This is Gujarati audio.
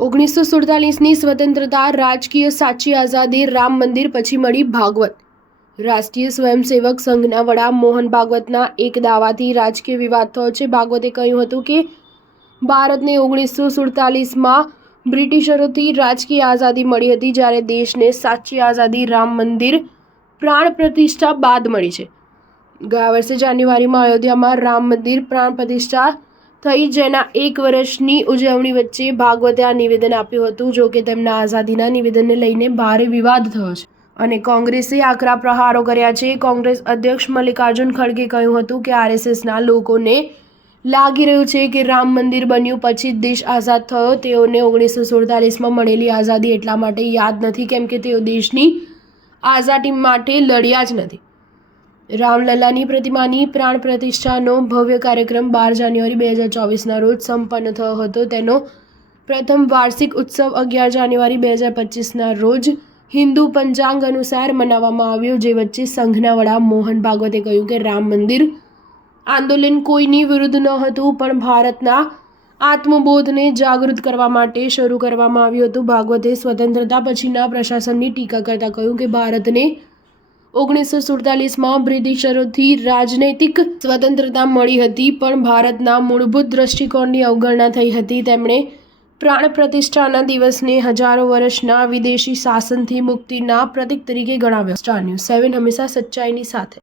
1947ની સ્વતંત્રતા, રાજકીય સાચી આઝાદી, રામ મંદિર પછી મળી ભાગવત. રાષ્ટ્રીય સ્વયંસેવક સંઘના વડા મોહન ભાગવતના એક દાવાથી રાજકીય વિવાદ થયો છે. ભાગવતે કહ્યું હતું કે ભારતને 1947માં બ્રિટિશરોથી રાજકીય આઝાદી મળી હતી, જ્યારે દેશને સાચી આઝાદી રામ મંદિર પ્રાણ પ્રતિષ્ઠા બાદ મળી છે. ગયા વર્ષે જાન્યુઆરીમાં અયોધ્યામાં રામ મંદિર પ્રાણ પ્રતિષ્ઠા થઈ, જેના 1 વર્ષની ઉજવણી વચ્ચે ભાગવતે આ નિવેદન આપ્યું હતું. જો કે તેમના આઝાદીના નિવેદનને લઈને ભારે વિવાદ થયો છે અને કોંગ્રેસે આકરા પ્રહારો કર્યા છે. કોંગ્રેસ અધ્યક્ષ મલ્લિકાર્જુન ખડગે કહ્યું હતું કે આરએસએસના લોકોને લાગી રહ્યું છે કે રામ મંદિર બન્યું પછી જ દેશ આઝાદ થયો. તેઓને 1947માં મળેલી આઝાદી એટલા માટે યાદ નથી કેમ કે તેઓ દેશની આઝાદી માટે લડ્યા જ નથી. રામલલ્લાની પ્રતિમાની પ્રાણ પ્રતિષ્ઠાનો ભવ્ય કાર્યક્રમ 12 જાન્યુઆરી 2024ના રોજ સંપન્ન થયો હતો. તેનો પ્રથમ વાર્ષિક ઉત્સવ 11 જાન્યુઆરી 2025ના રોજ હિન્દુ પંચાંગ અનુસાર મનાવવામાં આવ્યો. જે વચ્ચે સંઘના વડા મોહન ભાગવતે કહ્યું કે રામ મંદિર આંદોલન કોઈની વિરુદ્ધ ન હતું, પણ ભારતના આત્મબોધને જાગૃત કરવા માટે શરૂ કરવામાં આવ્યું હતું. ભાગવતે સ્વતંત્રતા પછીના પ્રશાસનની ટીકા કરતાં કહ્યું કે ભારતને 1947માં બ્રિટિશરોથી રાજનૈતિક સ્વતંત્રતા મળી હતી, પણ ભારતના મૂળભૂત દૃષ્ટિકોણની અવગણના થઈ હતી. તેમણે પ્રાણ પ્રતિષ્ઠાના દિવસને હજારો વર્ષના વિદેશી શાસનથી મુક્તિના પ્રતીક તરીકે ગણાવ્યો. સ્ટાર ન્યૂઝ 7 હંમેશા સચ્ચાઈની સાથે.